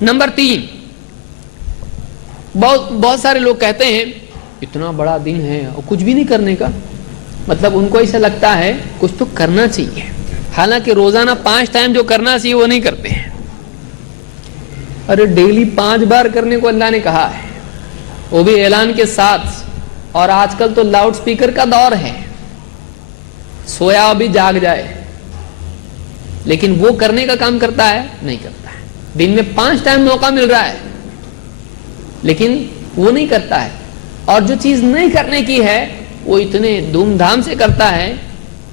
Number 3، بہت سارے لوگ کہتے ہیں اتنا بڑا دن ہے اور کچھ بھی نہیں کرنے کا، مطلب ان کو ایسا لگتا ہے کچھ تو کرنا چاہیے، حالانکہ روزانہ 5 ٹائم جو کرنا چاہیے وہ نہیں کرتے ہیں۔ ارے ڈیلی 5 بار کرنے کو اللہ نے کہا ہے، وہ بھی اعلان کے ساتھ، اور آج کل تو لاؤڈ سپیکر کا دور ہے، سویا بھی جاگ جائے، لیکن وہ کرنے کا کام کرتا ہے؟ نہیں کرتا ہے۔ دن میں 5 ٹائم موقع مل رہا ہے لیکن وہ نہیں کرتا ہے، اور جو چیز نہیں کرنے کی ہے وہ اتنے دھوم دھام سے کرتا ہے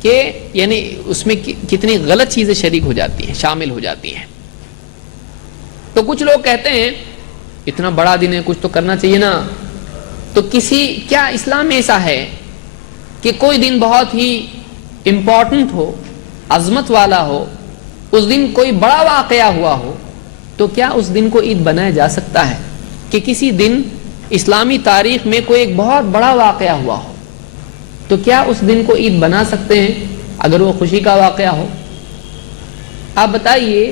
کہ یعنی اس میں کتنی غلط چیزیں شریک ہو جاتی ہیں، شامل ہو جاتی ہیں۔ تو کچھ لوگ کہتے ہیں اتنا بڑا دن ہے کچھ تو کرنا چاہیے نا، تو کیا اسلام میں ایسا ہے کہ کوئی دن بہت ہی امپورٹنٹ ہو، عظمت والا ہو، اس دن کوئی بڑا واقعہ ہوا ہو، تو کیا اس دن کو عید بنایا جا سکتا ہے؟ کہ کسی دن اسلامی تاریخ میں کوئی ایک بہت بڑا واقعہ ہوا ہو تو کیا اس دن کو عید بنا سکتے ہیں اگر وہ خوشی کا واقعہ ہو؟ آپ بتائیے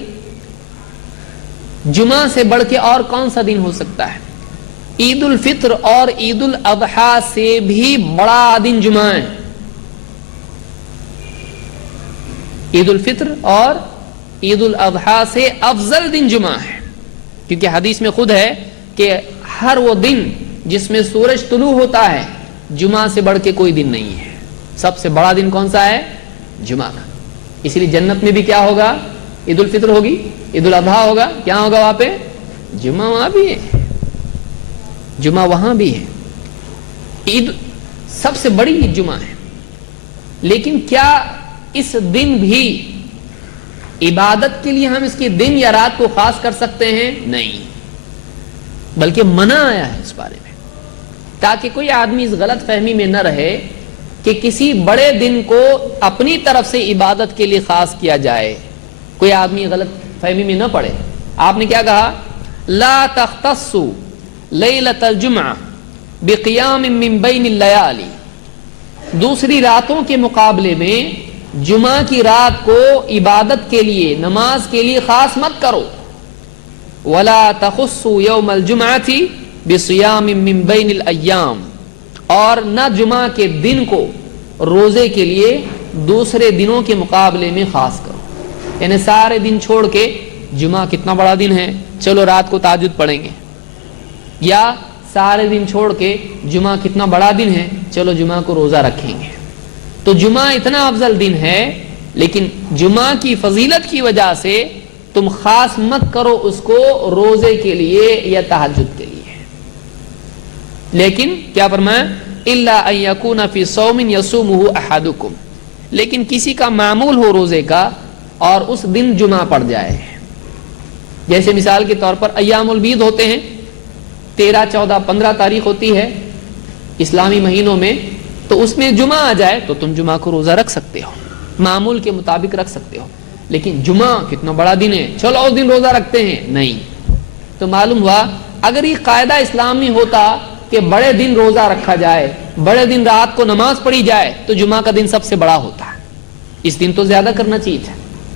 جمعہ سے بڑھ کے اور کون سا دن ہو سکتا ہے؟ عید الفطر اور عید الاضحیٰ سے بھی بڑا دن جمعہ ہے۔ عید الفطر اور عید الاضحیٰ سے افضل دن جمعہ ہے، کیونکہ حدیث میں خود ہے کہ ہر وہ دن جس میں سورج طلوع ہوتا ہے جمعہ سے بڑھ کے کوئی دن نہیں ہے۔ سب سے بڑا دن کون سا ہے؟ جمعہ کا۔ اس لیے جنت میں بھی کیا ہوگا؟ عید الفطر ہوگی، عید الاضحیٰ ہوگا، کیا ہوگا وہاں پہ؟ جمعہ وہاں بھی ہے، جمعہ وہاں بھی ہے۔ عید سب سے بڑی عید جمعہ ہے، لیکن کیا اس دن بھی عبادت کے لیے ہم اس کی دن یا رات کو خاص کر سکتے ہیں؟ نہیں، بلکہ منع آیا ہے اس بارے میں، تاکہ کوئی آدمی اس غلط فہمی میں نہ رہے کہ کسی بڑے دن کو اپنی طرف سے عبادت کے لیے خاص کیا جائے، کوئی آدمی غلط فہمی میں نہ پڑے۔ آپ نے کیا کہا؟ لا تختصوا لیلۃ الجمعہ بقیام من بین اللیالی، دوسری راتوں کے مقابلے میں جمعہ کی رات کو عبادت کے لیے، نماز کے لیے خاص مت کرو۔ ولا تخصوا یوم الجمعۃ بصیام من بین الایام، اور نہ جمعہ کے دن کو روزے کے لیے دوسرے دنوں کے مقابلے میں خاص کرو، یعنی سارے دن چھوڑ کے جمعہ کتنا بڑا دن ہے چلو رات کو تہجد پڑھیں گے، یا سارے دن چھوڑ کے جمعہ کتنا بڑا دن ہے چلو جمعہ کو روزہ رکھیں گے۔ تو جمعہ اتنا افضل دن ہے، لیکن جمعہ کی فضیلت کی وجہ سے تم خاص مت کرو اس کو روزے کے لیے یا تہجد کے لیے۔ لیکن کیا فرمایا؟ الا ان یکون فی صوم یصومہ احدکم، لیکن کسی کا معمول ہو روزے کا اور اس دن جمعہ پڑ جائے، جیسے مثال کے طور پر ایام البید ہوتے ہیں، 13، 14، 15 تاریخ ہوتی ہے اسلامی مہینوں میں، تو اس میں جمعہ آ جائے تو تم جمعہ کو روزہ رکھ سکتے ہو، معمول کے مطابق رکھ سکتے ہو۔ لیکن جمعہ کتنا بڑا دن ہے چلو اس دن روزہ رکھتے ہیں، نہیں۔ تو معلوم ہوا اگر یہ قاعدہ اسلامی ہوتا کہ بڑے دن روزہ رکھا جائے، بڑے دن رات کو نماز پڑھی جائے، تو جمعہ کا دن سب سے بڑا ہوتا، اس دن تو زیادہ کرنا چاہیے تھا،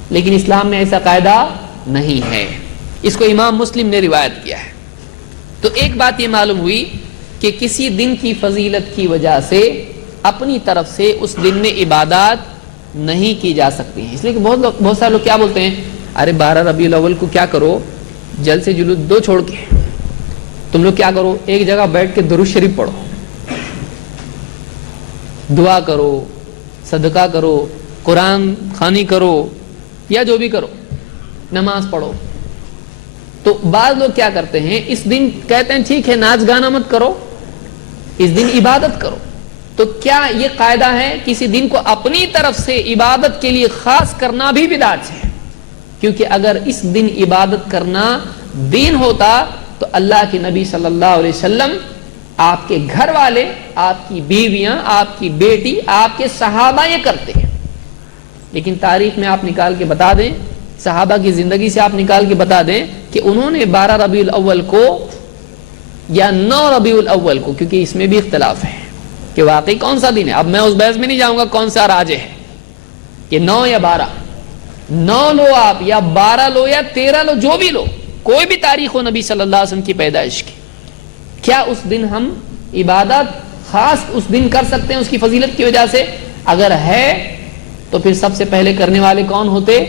لیکن اسلام میں ایسا قاعدہ نہیں ہے۔ اس کو امام مسلم نے روایت کیا ہے۔ تو ایک بات یہ معلوم ہوئی کہ کسی دن کی فضیلت کی وجہ سے اپنی طرف سے اس دن میں عبادات نہیں کی جا سکتی ہیں، اس لیے کہ بہت سارے لوگ کیا بولتے ہیں، ارے 12 ربیع الاول کو کیا کرو، جلد سے جلوس دو چھوڑ کے تم لوگ کیا کرو، ایک جگہ بیٹھ کے درود شریف پڑھو، دعا کرو، صدقہ کرو، قرآن خوانی کرو، یا جو بھی کرو، نماز پڑھو۔ تو بعض لوگ کیا کرتے ہیں، اس دن کہتے ہیں ٹھیک ہے ناچ گانا مت کرو، اس دن عبادت کرو۔ تو کیا یہ قاعدہ ہے کسی دن کو اپنی طرف سے عبادت کے لیے خاص کرنا بھی بدعت ہے؟ کیونکہ اگر اس دن عبادت کرنا دین ہوتا تو اللہ کے نبی صلی اللہ علیہ وسلم، آپ کے گھر والے، آپ کی بیویاں، آپ کی بیٹی، آپ کے صحابہ یہ کرتے ہیں۔ لیکن تاریخ میں آپ نکال کے بتا دیں، صحابہ کی زندگی سے آپ نکال کے بتا دیں کہ انہوں نے 12 ربیع الاول کو یا 9 ربیع الاول کو، کیونکہ اس میں بھی اختلاف ہے کہ واقعی کون سا دن ہے۔ اب میں اس بحث میں نہیں جاؤں گا کون سا راجح ہے کہ 9 یا 12، 9 لو آپ، یا 12 لو، یا 13 لو، جو بھی لو، کوئی بھی تاریخ ہو نبی صلی اللہ علیہ وسلم کی پیدائش کی، کیا اس دن ہم عبادت خاص اس دن کر سکتے ہیں اس کی فضیلت کی وجہ سے؟ اگر ہے تو پھر سب سے پہلے کرنے والے کون ہوتے؟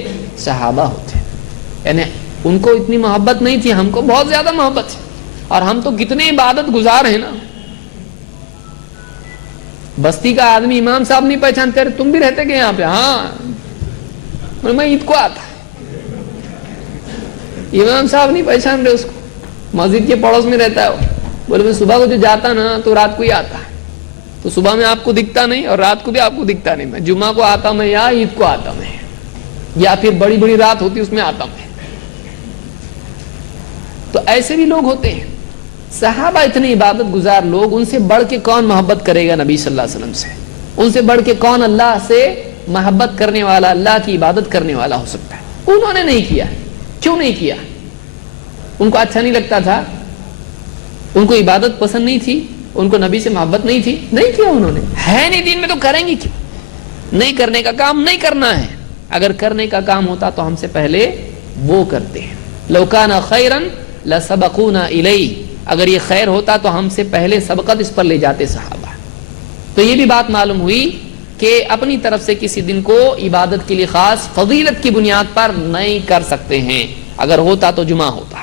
صحابہ ہوتے. یعنی ان کو اتنی محبت نہیں تھی، ہم کو بہت زیادہ محبت ہے، اور ہم تو کتنے عبادت گزار ہیں نا. بستی کا آدمی امام صاحب نہیں پہچانتے، تم بھی رہتے کہ یہاں پہ؟ ہاں میں عید کو آتا، امام صاحب نہیں پہچان رہے اس کو، مسجد کے پڑوس میں رہتا ہے وہ. بولے میں صبح کو جو جاتا نا تو رات کو ہی آتا ہے، تو صبح میں آپ کو دکھتا نہیں اور رات کو بھی آپ کو دکھتا نہیں. میں جمعہ کو آتا میں، یا عید کو آتا میں، یا پھر بڑی بڑی رات ہوتی اس میں آتا میں. تو ایسے بھی لوگ ہوتے ہیں. صحابہ اتنے عبادت گزار لوگ، ان سے بڑھ کے کون محبت کرے گا نبی صلی اللہ علیہ وسلم سے؟ ان سے بڑھ کے کون اللہ سے محبت کرنے والا، اللہ کی عبادت کرنے والا ہو سکتا ہے؟ انہوں نے نہیں کیا. کیوں نہیں کیا؟ ان کو اچھا نہیں لگتا تھا؟ ان کو عبادت پسند نہیں تھی؟ ان کو نبی سے محبت نہیں تھی؟ نہیں کیا انہوں نے. ہے نہیں دین میں تو کریں گی کیوں؟ نہیں کرنے کا کام نہیں کرنا ہے. اگر کرنے کا کام ہوتا تو ہم سے پہلے وہ کرتے ہیں. لو کان خیرا لسبقونا الیہ، اگر یہ خیر ہوتا تو ہم سے پہلے سبقت اس پر لے جاتے صحابہ. تو یہ بھی بات معلوم ہوئی کہ اپنی طرف سے کسی دن کو عبادت کے لیے خاص فضیلت کی بنیاد پر نہیں کر سکتے ہیں. اگر ہوتا تو جمعہ ہوتا.